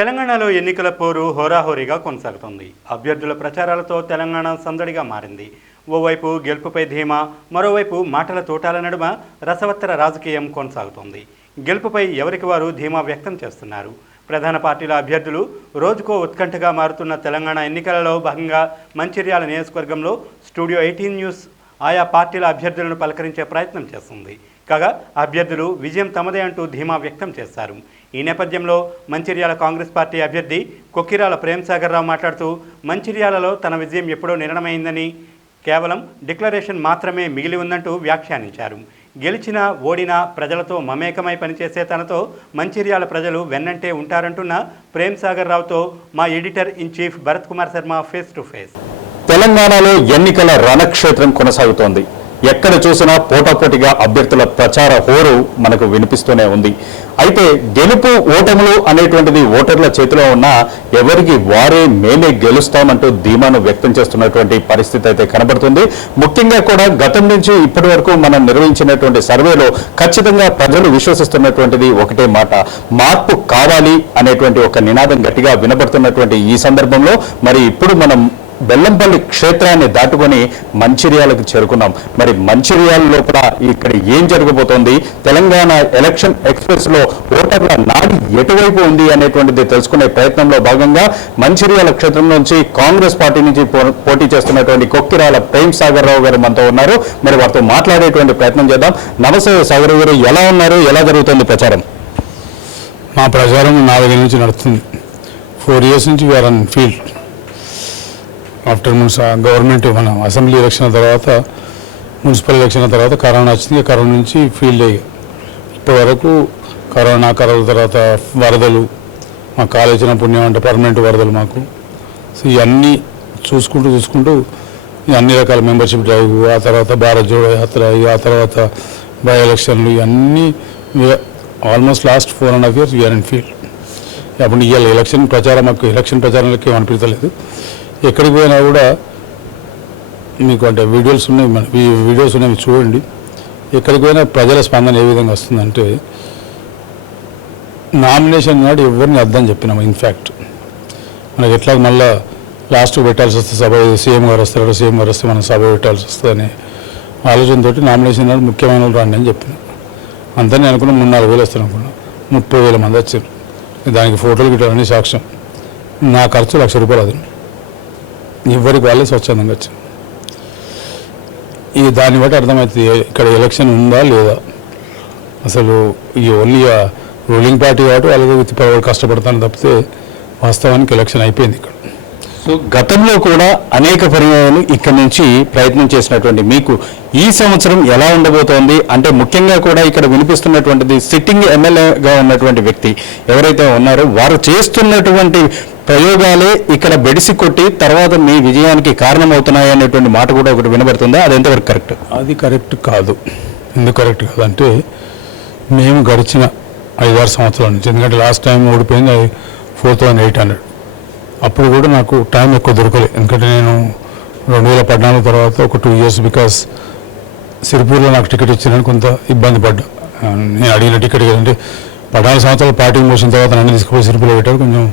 తెలంగాణలో ఎన్నికల పోరు హోరాహోరీగా కొనసాగుతోంది. అభ్యర్థుల ప్రచారాలతో తెలంగాణ సందడిగా మారింది. ఓవైపు గెలుపుపై ధీమా, మరోవైపు మాటల తోటాల నడుమ రసవత్తర రాజకీయం కొనసాగుతోంది. గెలుపుపై ఎవరికి వారు ధీమా వ్యక్తం చేస్తున్నారు. ప్రధాన పార్టీల అభ్యర్థులు రోజుకో ఉత్కంఠగా మారుతున్న తెలంగాణ ఎన్నికలలో భాగంగా మంచిర్యాల నియోజకవర్గంలో స్టూడియో 18 న్యూస్ ఆయా పార్టీల అభ్యర్థులను పలకరించే ప్రయత్నం చేస్తుంది. కాగా అభ్యర్థులు విజయం తమదే అంటూ ధీమా వ్యక్తం చేశారు. ఈ నేపథ్యంలో మంచిర్యాల కాంగ్రెస్ పార్టీ అభ్యర్థి కొక్కిరాల ప్రేమ్సాగర్ రావు మాట్లాడుతూ మంచిర్యాలలో తన విజయం ఎప్పుడో నిర్ణయమైందని, కేవలం డిక్లరేషన్ మాత్రమే మిగిలి ఉందంటూ వ్యాఖ్యానించారు. గెలిచినా ఓడినా ప్రజలతో మమేకమై పనిచేసే తనతో మంచిర్యాల ప్రజలు వెన్నంటే ఉంటారంటున్న ప్రేమ్సాగర్ రావుతో మా editor in chief Bharat Kumar Sharma face to face. తెలంగాణలో ఎన్నికల రణక్షేత్రం కొనసాగుతోంది. ఎక్కడ చూసినా పోటాపోటీగా అభ్యర్థుల ప్రచార హోరు మనకు వినిపిస్తూనే ఉంది. అయితే గెలుపు ఓటములు అనేటువంటిది ఓటర్ల చేతిలో ఉన్న ఎవరికి వారే మేమే గెలుస్తామంటూ ధీమాను వ్యక్తం చేస్తున్నటువంటి పరిస్థితి అయితే కనబడుతుంది. ముఖ్యంగా కూడా గతం నుంచి ఇప్పటి వరకు మనం నిర్వహించినటువంటి సర్వేలో ఖచ్చితంగా ప్రజలు విశ్వసిస్తున్నటువంటిది ఒకటే మాట, మార్పు కావాలి అనేటువంటి ఒక నినాదం గట్టిగా వినబడుతున్నటువంటి ఈ సందర్భంలో మరి ఇప్పుడు మనం బెల్లంపల్లి క్షేత్రాన్ని దాటుకొని మంచిర్యాలకు చేరుకున్నాం. మరి మంచిర్యాల లోపల ఇక్కడ ఏం జరగబోతోంది, తెలంగాణ ఎలక్షన్ ఎక్స్ప్రెస్ లో ఓటర్ల నాడి ఎటువైపు ఉంది అనేటువంటిది తెలుసుకునే ప్రయత్నంలో భాగంగా మంచిర్యాల క్షేత్రం నుంచి కాంగ్రెస్ పార్టీ నుంచి పోటీ చేస్తున్నటువంటి కొక్కిరాల ప్రేమ్సాగర్ రావు గారు మనతో ఉన్నారు. మరి వారితో మాట్లాడేటువంటి ప్రయత్నం చేద్దాం. నమస్తే సాగర్ గారు, ఎలా ఉన్నారు? ఎలా జరుగుతుంది ప్రచారం? మా ప్రచారం 4 నుంచి నడుస్తుంది. 4 years నుంచి we're on field. After government మన అసెంబ్లీ ఎలక్షన్ తర్వాత, మున్సిపల్ ఎలక్షన్ తర్వాత కరోనా వచ్చింది. కరోనా నుంచి ఫీల్డ్ అయ్యి ఇప్పటి వరకు కరోనా తర్వాత వరదలు, మా కాలేజీన పుణ్యం అంటే పర్మనెంట్ వరదలు మాకు. సో ఇవన్నీ చూసుకుంటూ అన్ని రకాల మెంబర్షిప్ డ్రైవ్, ఆ తర్వాత భారత్ జోడో యాత్ర, ఆ తర్వాత బై ఎలక్షన్లు, ఇవన్నీ almost last 4.5 years we're in field. అప్పుడు ఇవాళ ఎలక్షన్ ప్రచారాలకి అనిపించలేదు. ఎక్కడికి పోయినా కూడా మీకు అంటే వీడియోస్ ఉన్నాయి చూడండి. ఎక్కడికి పోయినా ప్రజల స్పందన ఏ విధంగా వస్తుందంటే, నామినేషన్ నాడు ఎవరిని అర్థం చెప్పినాము. ఇన్ఫ్యాక్ట్ మనకి ఎట్లా మళ్ళీ లాస్ట్కి పెట్టాల్సి వస్తే సభ, సీఎం గారు వస్తే మనం సభ పెట్టాల్సి వస్తుందనే ఆలోచనతో నామినేషన్ నాడు ముఖ్యమైన వాళ్ళు రండి అని చెప్పినాం. అంతా నేను అనుకున్నాం 3-4 వేలు వస్తాను అనుకున్నాం. 30,000 మంది వచ్చారు. దానికి ఫోటోలు గిట్టాలని సాక్ష్యం. నా ఖర్చు ₹1,00,000 అది. ఎవరికి వాళ్ళే స్వచ్ఛందంగా వచ్చారు. ఇది దాన్ని బట్టి అర్థమవుతుంది ఇక్కడ ఎలక్షన్ ఉందా లేదా. అసలు ఈ ఓన్లీ రూలింగ్ పార్టీ కాబట్టి వాళ్ళకి విత్తిపడి కష్టపడతాను తప్పితే వాస్తవానికి ఎలక్షన్ అయిపోయింది ఇక్కడ. సో గతంలో కూడా అనేక పర్యాయాలు ఇక్కడి నుంచి ప్రయత్నం చేసినటువంటి మీకు ఈ సంవత్సరం ఎలా ఉండబోతోంది అంటే, ముఖ్యంగా కూడా ఇక్కడ వినిపిస్తున్నటువంటిది సిట్టింగ్ ఎమ్మెల్యేగా ఉన్నటువంటి వ్యక్తి ఎవరైతే ఉన్నారో వారు చేస్తున్నటువంటి ప్రయోగాలే ఇక్కడ బెడిసి కొట్టి తర్వాత మీ విజయానికి కారణమవుతున్నాయి అనేటువంటి మాట కూడా ఒకటి వినబడుతుందా? అది ఎంతవరకు కరెక్ట్? అది కరెక్ట్ కాదు. ఎందుకు కరెక్ట్ కాదు అంటే, మేము గడిచిన 5-6 సంవత్సరాల నుంచి, ఎందుకంటే లాస్ట్ టైం ఓడిపోయింది 4,800. అప్పుడు కూడా నాకు టైం ఎక్కువ దొరకలేదు. ఎందుకంటే నేను 2014 తర్వాత ఒక 2 years బికాస్ సిరిపూర్లో నాకు టికెట్ ఇచ్చిన కొంత ఇబ్బంది పడ్డా. నేను అడిగిన టికెట్ అంటే 14 సంవత్సరాలు పార్టీ మోసిన తర్వాత నన్ను తీసుకుపోయి సిరిపూర్లో పెట్టారు. కొంచెం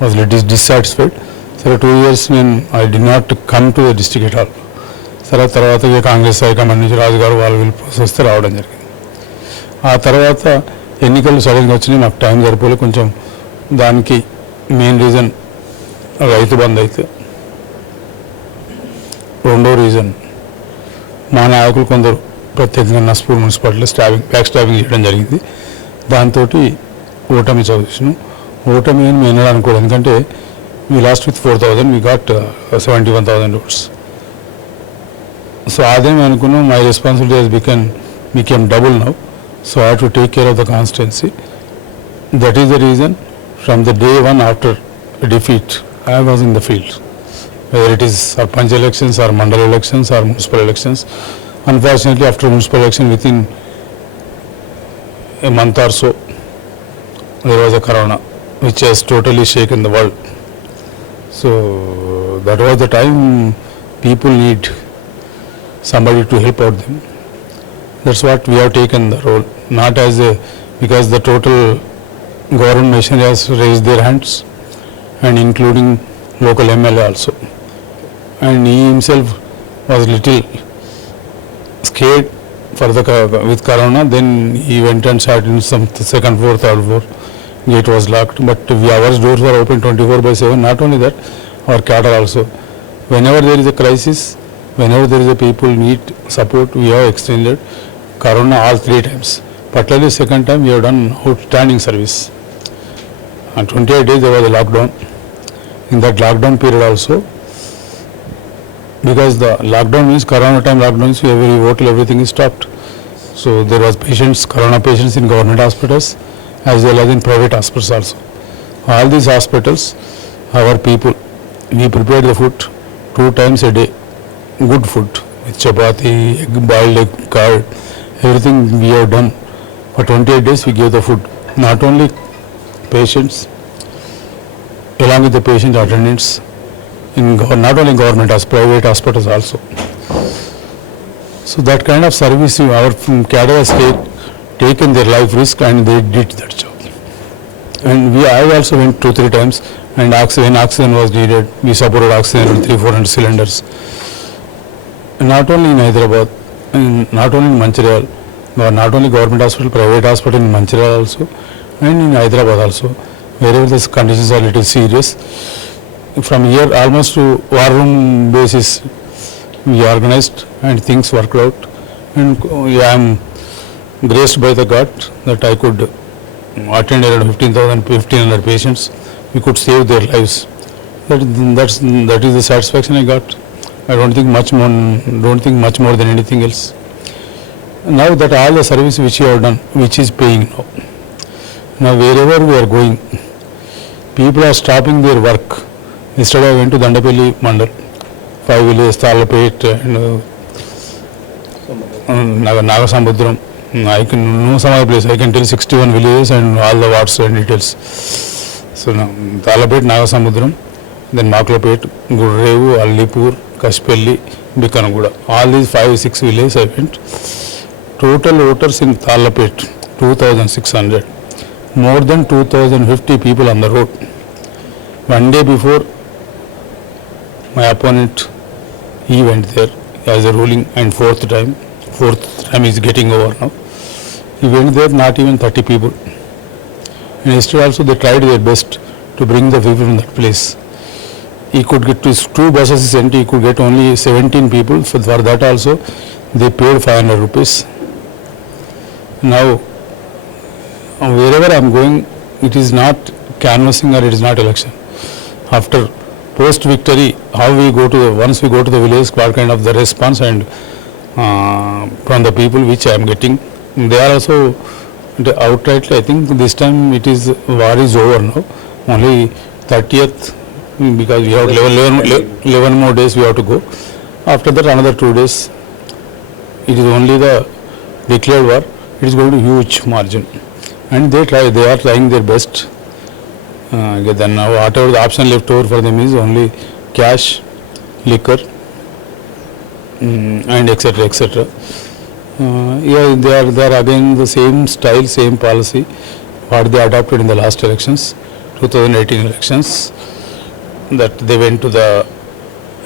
వాజ్ డిస్సాటిస్ఫైడ్. సరే 2 years నేను I did not come to the district at all. సరే తర్వాత కాంగ్రెస్ హైకమాండ్ నుంచి రాజుగారు వాళ్ళు ప్రాసెస్ వస్తే రావడం జరిగింది. ఆ తర్వాత ఎన్నికలు సడన్గా వచ్చినాయి, మాకు టైం సరిపోలేదు. కొంచెం దానికి మెయిన్ రీజన్ రైతు బంద్ అయితే, రెండో రీజన్ మా నాయకులు కొందరు ప్రత్యేకంగా నస్పూర్ మున్సిపాలిటీలో బ్యాక్ స్టాబింగ్ చేయడం జరిగింది. దాంతో ఓటమి చదివించాను. ఓటమి అని మేము అనుకోలేదు. ఎందుకంటే we lost with 4,000, we got 71,000 votes. So అదే మేము అనుకున్నాం. My responsibility has became double now. So I have to take care of the constituency. That is the reason from the day 1 after defeat I was in the field, whether it is Sarpanch elections or Mandal elections or municipal elections. Unfortunately, after municipal election, within a month or so, there was a corona which has totally shaken the world. So that was the time people need somebody to help out them. That's what we have taken the role, not as a, because the total government machinery has raised their hands. and including local MLA also. And he himself was little scared for the with corona. Then he went and sat in some second floor, third floor. Gate was locked, but our doors were open 24/7. Not only that, our cadre also. Whenever there is a crisis, whenever there is a people need support, we have extended corona all 3 times. Particularly second time we have done outstanding service. On 28 days there was a lockdown. In that lockdown period also, because the lockdown means corona time lockdown, so every hotel everything is stopped. So there was patients, corona patients in government hospitals as well as in private hospitals also. All these hospitals, our people, we prepared the food 2 times a day, good food with chapati, egg, boiled egg, curd, everything we have done. For 28 days we gave the food, not only patients, along with the patient attendants, in not only government as private hospitals also. So that kind of service our cadre has taken their life risk and they did that job. And I also went 2-3 times, and when oxygen was needed, we supported oxygen with 300-400 cylinders. Not only in Hyderabad, not only in Mancherial, not only government hospital, private hospital in Mancherial also, and in Hyderabad also, wherever the conditions are little serious. From here almost to war room basis, we organized and things worked out. And I am graced by the God that I could attend around 1,500 patients. We could save their lives. That is the satisfaction I got. I don't think much more than anything else. Now that all the service which you have done, which is paying now. Now wherever we are going, people are stopping their work. Yesterday I went to Dandapalli Mandal, 5 villages, Talapet and Nagasamudram. I can know some other place. I can tell 61 villages and all the wards and details. So now Talapet, Nagasamudram, then Maklapet, Gurrevu, Allipur, Kashpelli, Bikanaguda. All these 5-6 villages I went. Total voters in Talapet 2,600. More than 2,050 people on the road. One day before, my opponent, he went there as a ruling, and fourth time is getting over now. He went there, not even 30 people. And yesterday also they tried their best to bring the people from that place. He could get to 2 buses is empty, he could get only 17 people. For that also, they paid 500 rupees. Now, wherever I am going, it is not canvassing or it is not election. After post victory, how we go to once we go to the village, what kind of the response and from the people which I am getting, they are also outrightly. I think this time it is war is over now. Only 30th, because we have 11 more days we have to go. After that another 2 days. It is only the declared war. It is going to huge margin, and they are trying their best. Then now whatever the option left over for them is only cash, liquor, and etc. etc. They are again the same style, same policy what they adopted in the last elections, 2018 elections, that they went to the,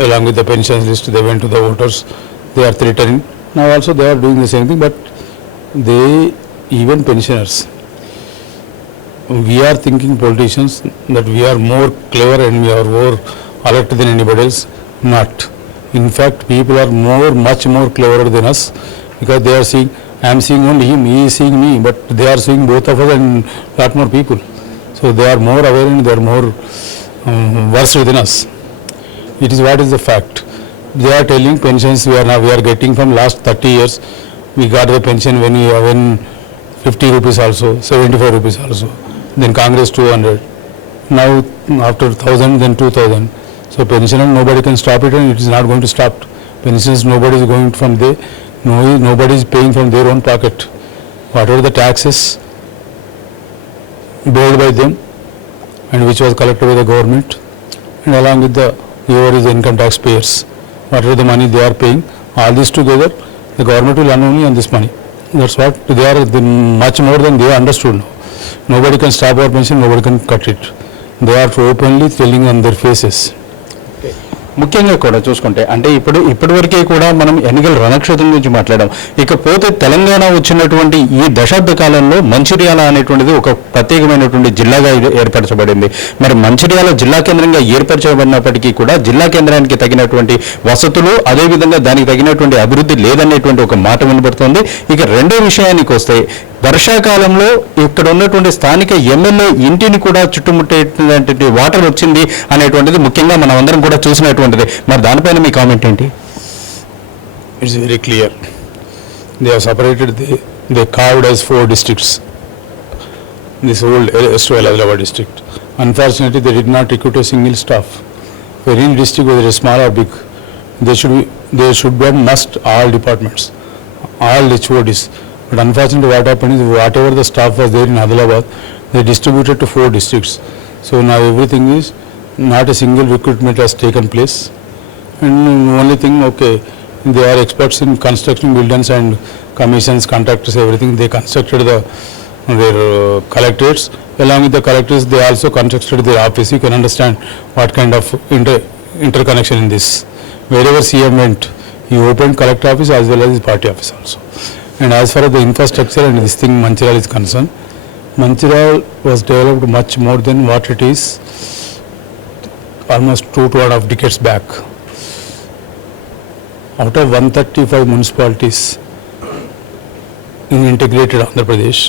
along with the pensions list, they went to the voters, they are threatening. Now also they are doing the same thing, but they, even pensioners, we are thinking politicians that we are more clever and we are more alert than anybody else. Not. In fact, people are much more cleverer than us, because they are seeing, I am seeing only him, he is seeing me, but they are seeing both of us and lot more people. So they are more aware and they are more worse than us. It is what is the fact. They are telling pensions we are getting from last 30 years. We got the pension when 50 rupees also, 75 rupees also. Then Congress 200. Now after 1000, then 2000. So pensioner, nobody can stop it, and it is not going to stop. Pensions, nobody is going from there. Nobody is paying from their own pocket. Whatever the taxes billed by them and which was collected by the government, and along with the whoever is the income tax payers, whatever the money they are paying, all this together, the government will earn only on this money. That's what they are much more than they understood now. Nobody can stop our pension, nobody can cut it. they are openly telling on their faces. ముఖ్యంగా కూడా చూసుకుంటే అంటే ఇప్పటివరకే కూడా మనం ఎన్నికల రణక్షేత్రం గురించి మాట్లాడాం. ఇకపోతే తెలంగాణ వచ్చినటువంటి ఈ దశాబ్ద కాలంలో మంచిర్యాల అనేటువంటిది ఒక ప్రత్యేకమైనటువంటి జిల్లాగా ఏర్పరచబడింది. మరి మంచిర్యాల జిల్లా కేంద్రంగా ఏర్పరచబడినప్పటికీ కూడా జిల్లా కేంద్రానికి తగినటువంటి వసతులు అదేవిధంగా దానికి తగినటువంటి అభివృద్ధి లేదనేటువంటి ఒక మాట వినబడుతోంది. ఇక రెండో విషయానికి వస్తే వర్షాకాలంలో ఇక్కడ ఉన్నటువంటి స్థానిక ఎమ్మెల్యే ఇంటిని కూడా చుట్టుముట్టేటువంటి వాటర్ వచ్చింది అనేటువంటిది ముఖ్యంగా మనం అందరం కూడా చూసినటువంటిది. మరి దానిపైన మీ కామెంట్ ఏంటి? It's very clear. They have separated, they carved as 4 districts. This whole S2 Adilabad district. Unfortunately, they did not recruit a single staff. For any district, whether it's small or big, they should be must all departments, all HODs. But unfortunately, what happened is whatever the staff was there in Adilabad, they distributed to 4 districts. So now everything is not a single recruitment has taken place. And only thing, okay, they are experts in construction buildings and commissions, contractors, everything. They constructed their collectorates. Along with the collectors, they also constructed their office. You can understand what kind of interconnection in this. Wherever CM went, he opened collector office as well as his party office also. And as far as the infrastructure and this thing Manchiral is concerned, Manchiral was developed much more than what it is almost 2.5 decades back. Out of 135 municipalities in integrated Andhra Pradesh,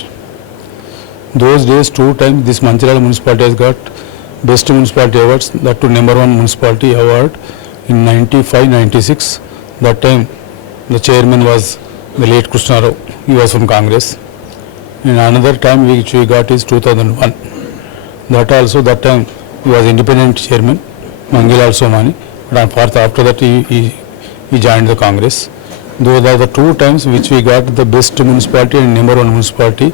those days 2 times this Manchiral municipality has got best municipality awards, that to number 1 municipality award in 95-96. That time the chairman was the late Krishna Rao, he was from Congress. And another time which we got is 2001. That time he was independent chairman, Mangilal Somani. But after that he joined the Congress. Those are the 2 times which we got the best municipality and number 1 municipality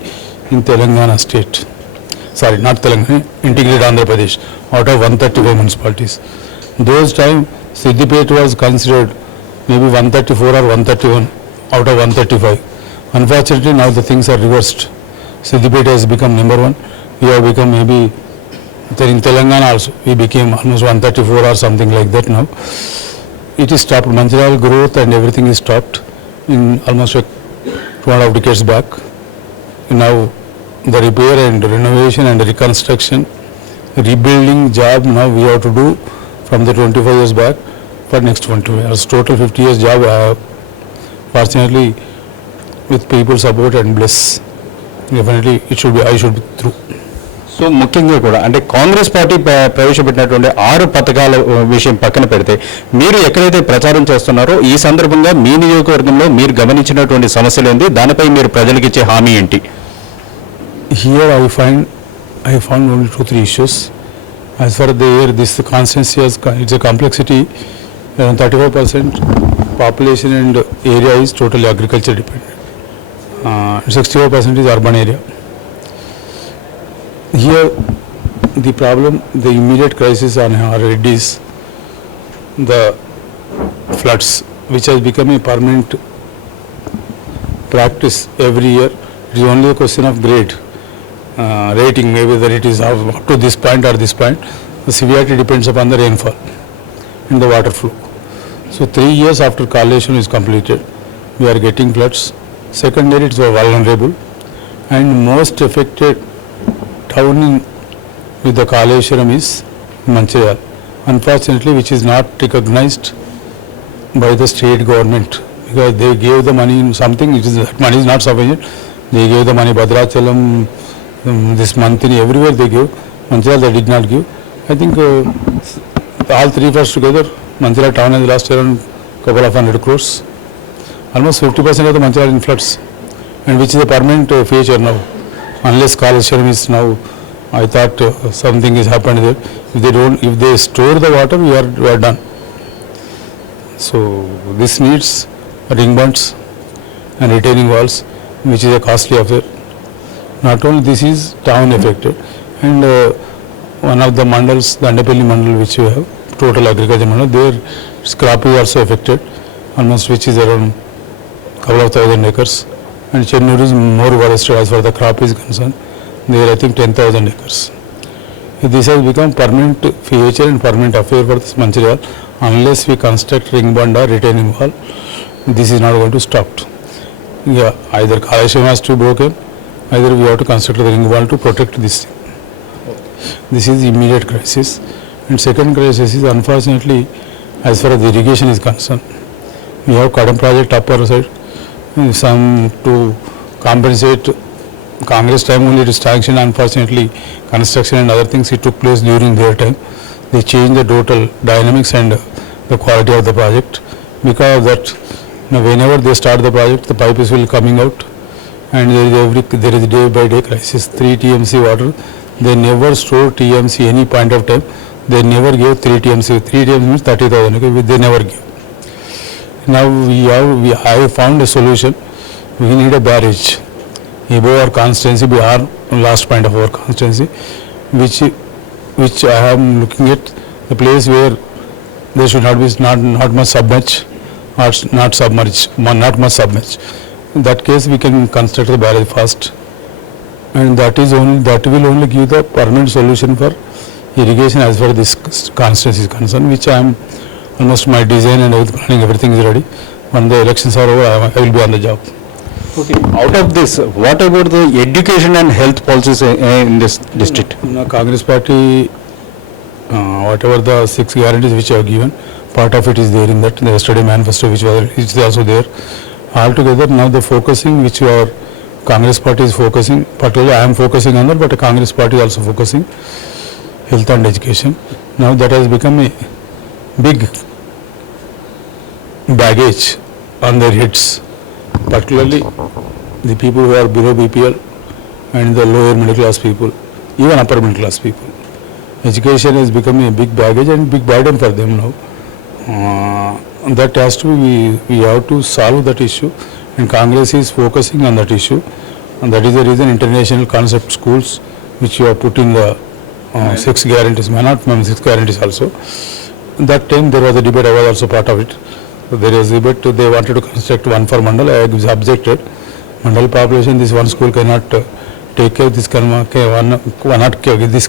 in Telangana state. Sorry, not Telangana, integrated Andhra Pradesh, out of 135 municipalities. Those time Siddipet was considered maybe 134 or 131 out of 135. Unfortunately, now the things are reversed. Siddipet has become number 1. We have become maybe, in Telangana also, we became almost 134 or something like that now. It is stopped. Manchiral growth and everything is stopped in almost 2.5 decades back. Now the repair and renovation and reconstruction, rebuilding job now we have to do from the 25 years back for next 25 years. Total 50 years job. Fortunately, with people's support and bless, definitely I should be through. So ముఖ్యంగా కూడా అంటే Congress party ప్రవేశపెట్టినటువంటి 6 పథకాల విషయం పక్కన పెడితే మీరు ఎక్కడైతే ప్రచారం చేస్తున్నారో ఈ సందర్భంగా మీ నియోజకవర్గంలో మీరు గమనించినటువంటి సమస్యలు ఏంటి, దానిపై మీరు ప్రజలకు ఇచ్చే హామీ ఏంటి? Here I found only 2-3 issues. As far as the air, this constituency has it's a complexity. Around 35% population and area is totally agriculture dependent. 65% is urban area. Here the problem, the immediate crisis on our head is the floods, which has become a permanent practice every year. It is only a question of grade, rating, maybe whether it is up to this point or this point. The severity depends upon the rainfall and the water flow. So 3 years after Kaleshwaram is completed, we are getting floods. Second year it is vulnerable, and most affected town with the Kaleshwaram is Manchiral, unfortunately, which is not recognized by the state government, because they gave the money in something, that money is not sufficient. They gave the money Bhadrachalam, this month in everywhere they gave. Manchiral they did not give. I think all 3 first together, Manchiral town has lost around couple of 100 crores. Almost 50% of the Manchiral in floods, and which is a permanent feature now. Unless Kaleshwaram is now, I thought something has happened there. If they store the water, we are done. So this needs ring bunds and retaining walls, which is a costly affair. Not only this is town affected, and one of the mandals, the Andapelli mandal, which we have, total agriculture mandal, their crop is also affected, almost which is around couple of thousand acres. And Chennur is more forested as far as the crop is concerned. There I think 10,000 acres. This has become permanent feature and permanent affair for this Mancherial. Unless we construct ring bund or retaining wall, this is not going to stop. Yeah, either Kaleshwaram has to be broken, either we have to construct the ring wall to protect this thing. This is the immediate crisis. And second crisis is, unfortunately, as far as the irrigation is concerned, we have Kadam project up our side, some to compensate. Congress time only it is sanctioned. Unfortunately, construction and other things it took place during their time. They changed the total dynamics and the quality of the project. Because of that, whenever they start the project, the pipe is will coming out, and there is day by day crisis. 3 TMC water. They never store TMC any point of time. They never gave 3 TMC. 3 TMC means 30,000. Okay? They never give. Now I have found a solution. We need a barrage above our constituency, be our last point of our constituency, which I am looking at the place where there should not be not much submerged, not much submerged. In that case, we can construct the barrage first, and that will only give the permanent solution for irrigation as far as this constituency is concerned, which I am almost my design and planning, everything is ready. When the elections are over, I will be on the job. Okay. Out of this, what about the education and health policies in this district? Congress party, whatever the 6 guarantees which I have given, part of it is there in that the yesterday manifesto which is also there. Altogether, now the focusing which our Congress party is focusing, particularly I am focusing on that, but the Congress party is also focusing health and education. Now that has become a big baggage on their heads, particularly the people who are below BPL and the lower middle class people, even upper middle class people. Education has become a big baggage and big burden for them now. That has to be, we have to solve that issue, and Congress is focusing on that issue, and that is the reason international concept schools which you have put in the 6 guarantees, may not 6 guarantees also. That time there was a debate, I was also part of it. So there was a debate, they wanted to construct one for Mandal, I objected. Mandal population, this one school cannot take care, this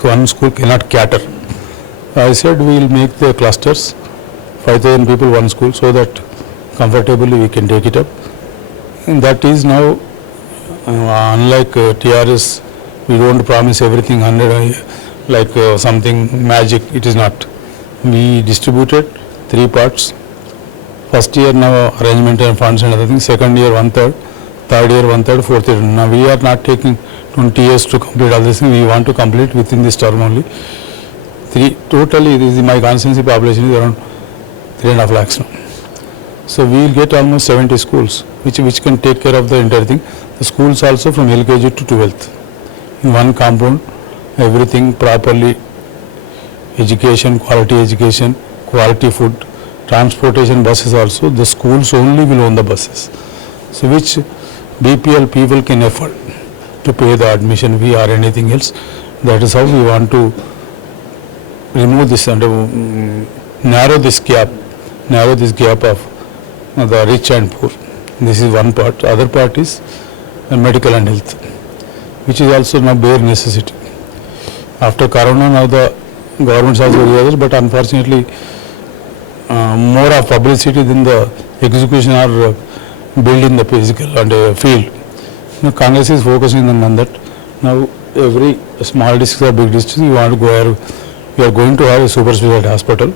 one school cannot cater. I said we will make the clusters, 5,000 people one school, so that comfortably we can take it up. And that is now, unlike TRS, we don't promise everything 100 like something magic, it is not. We distributed 3 parts. First year now arrangement and funds and other things, second year 1/3, third year 1/3, fourth year. Now we are not taking 20 years to complete all this thing, we want to complete within this term only. Totally this is my constituency population is around 3.5 lakhs now. So we will get almost 70 schools which can take care of the entire thing. The schools also from LKG to 12th. In one compound, everything properly, education, quality food, transportation, buses also, the schools only will own the buses. So which BPL people can afford to pay the admission fee or anything else. That is how we want to remove this and narrow this gap of the rich and poor. This is one part. Other part is medical and health, which is also now bare necessity. After Corona, now the government has very others, but unfortunately, more of publicity than the execution are built in the physical and field. Now, Congress is focusing on that. Now, every small district or big district, we are going to have a super specialty hospital.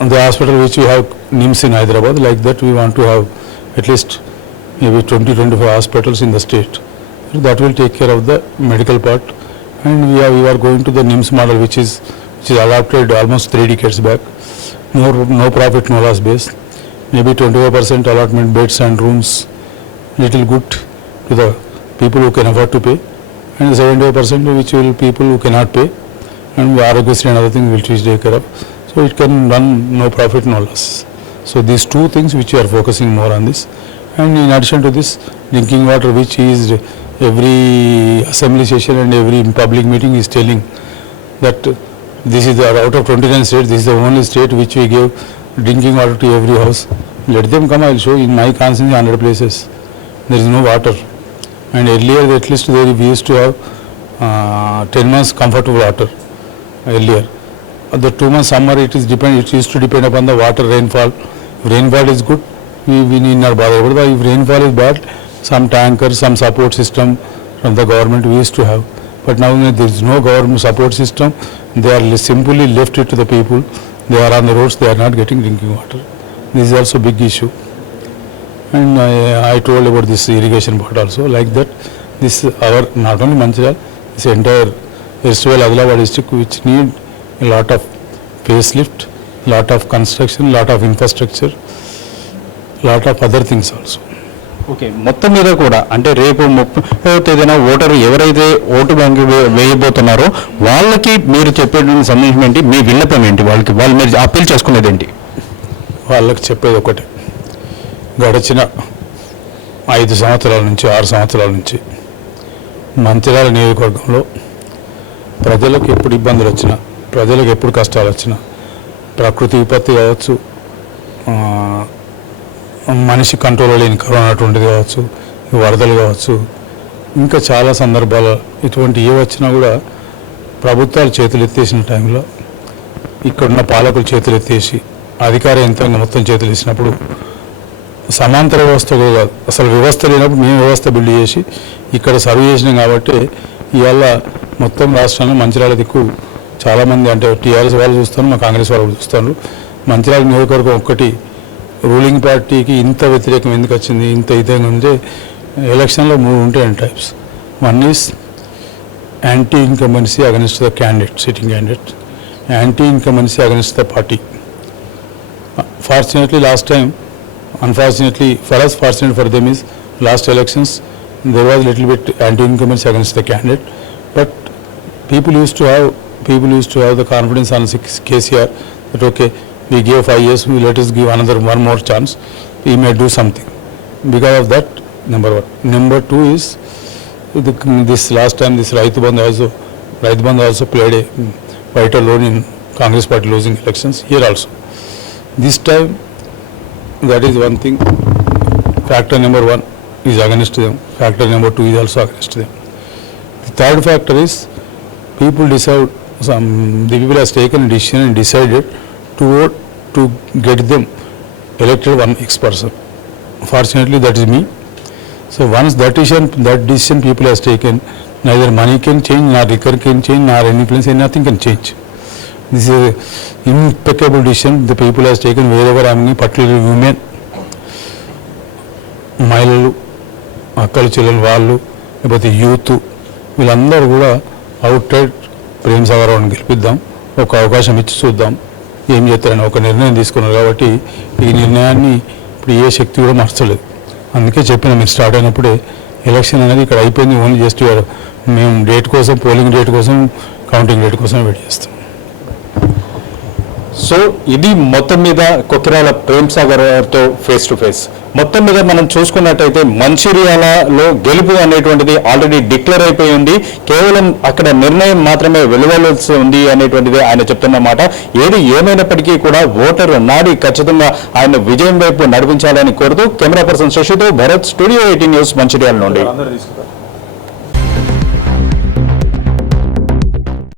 And the hospital which we have NIMS in Hyderabad, like that we want to have at least maybe 20-25 hospitals in the state. That will take care of the medical part. And we are going to the NIMS model which is adopted almost 3 decades back. No profit, no loss base. Maybe 25% allotment beds and rooms, little good to the people who can afford to pay, and 75% which will people who cannot pay, and Arogyasri and other things which take care of. So it can run no profit, no loss. So these 2 things which we are focusing more on this. And in addition to this, drinking water, which is every assembly session and every public meeting is telling that this is out of 29 states, this is the only state which we give drinking water to every house. Let them come, I will show in my constituency 100 places. There is no water. And earlier at least we used to have 10 months comfortable water earlier. The 2 months summer, it used to depend upon the water rainfall. If rainfall is good, we need not bother. But if rainfall is bad, some tanker, some support system from the government we used to have. But now there is no government support system. They are simply left it to the people. They are on the roads, they are not getting drinking water. This is also a big issue. And I told about this irrigation part also. Like that, this our not only Manchiral, this entire Erstual Adilabad district, which need a lot of facelift, lot of construction, lot of infrastructure, lot of other things also. Okay, మొత్తం మీద కూడా అంటే రేపు 30వ తేదీన voter ఎవరైతే vote bank వేయబోతున్నారో వాళ్ళకి మీరు చెప్పేటువంటి సందేశం ఏంటి, మీ విన్నపం ఏంటి, వాళ్ళు మీరు అప్పీల్ చేసుకునేది ఏంటి? వాళ్ళకి చెప్పేది ఒకటే, గడిచిన 5 సంవత్సరాల నుంచి 6 సంవత్సరాల నుంచి మంచిర్యాల నియోజకవర్గంలో ప్రజలకు ఎప్పుడు ఇబ్బందులు వచ్చినా, ప్రజలకు ఎప్పుడు కష్టాలు వచ్చినా, ప్రకృతి విపత్తి కావచ్చు, మనిషి కంట్రోల్ లేని కరోనా అటువంటిది కావచ్చు, వరదలు కావచ్చు, ఇంకా చాలా సందర్భాలు ఇటువంటి ఏ వచ్చినా కూడా ప్రభుత్వాలు చేతులు ఎత్తేసిన టైంలో ఇక్కడున్న పాలకులు చేతులు ఎత్తేసి అధికార యంత్రాంగం మొత్తం చేతులు ఇచ్చినప్పుడు సమాంతర వ్యవస్థ కూడా కాదు, అసలు వ్యవస్థ లేనప్పుడు మేము వ్యవస్థ బిల్డ్ చేసి ఇక్కడ సర్వ్ చేసినాం. కాబట్టి ఇవాళ మొత్తం రాష్ట్రంలో మంచిర్యాల దిక్కు చాలామంది అంటే టీఆర్ఎస్ వాళ్ళు చూస్తాను, మా కాంగ్రెస్ వాళ్ళు చూస్తాను. మంచిర్యాల నియోజకవర్గం ఒక్కటి రూలింగ్ పార్టీకి ఇంత వ్యతిరేకం ఎందుకు వచ్చింది, ఇంత ఇదంగా ఉంటే ఎలక్షన్లో 3 ఉంటాయి types. One is anti incumbency against the candidate, sitting candidate, anti incumbency against the party. Fortunately, last time, unfortunately for us, fortunate for them is last elections there was little bit anti-incumbency against the candidate, but people used to have the confidence on KCR that okay, we gave 5 years, we let us give another one more chance, we may do something. Because of that, number 1. Number 2 is this last time this Raitu Bandhu also played a vital role in Congress party losing elections here also. This time, that is one thing. Factor number 1 is against them. Factor number 2 is also against them. The third factor is people decide. The people has taken a decision and decided to vote to get them elected one X person. Fortunately, that is me. So once that decision people has taken, neither money can change, nor liquor can change, nor influence, and nothing can change. This is an impeccable decision the people has taken wherever I am, particularly women, మహిళలు, అక్కలు చెల్లెలు, వాళ్ళు లేకపోతే youth, వీళ్ళందరూ కూడా out right Prem Sagar గెలిపిద్దాం, ఒక అవకాశం ఇచ్చి చూద్దాం ఏం చేస్తారని ఒక నిర్ణయం తీసుకున్నారు. కాబట్టి ఈ నిర్ణయాన్ని ఇప్పుడు ఏ శక్తి కూడా మార్చలేదు. అందుకే చెప్పిన మీరు స్టార్ట్ అయినప్పుడే ఎలక్షన్ అనేది ఇక్కడ అయిపోయింది, ఓన్లీ జస్ట్ మేము డేట్ కోసం, పోలింగ్ డేట్ కోసం, కౌంటింగ్ డేట్ కోసం వెయిట్ చేస్తాం. సో ఇది మొత్తం మీద కొక్కిరాల ప్రేమ్ సాగర్తో ఫేస్ టు ఫేస్. మొత్తం మీద మనం చూసుకున్నట్టయితే మంచిర్యాలలో గెలుపు అనేటువంటిది ఆల్రెడీ డిక్లేర్ అయిపోయి ఉంది, కేవలం అక్కడ నిర్ణయం మాత్రమే వెలువడాల్సి ఉంది అనేటువంటిది ఆయన చెప్తున్నమాట. ఏది ఏమైనప్పటికీ కూడా ఓటరు నాడి ఖచ్చితంగా ఆయన విజయం వైపు నడిపించాలని కోరుతూ కెమెరా పర్సన్ శశితో భరత్, స్టూడియో 18 న్యూస్ మంచిర్యాల నుండి.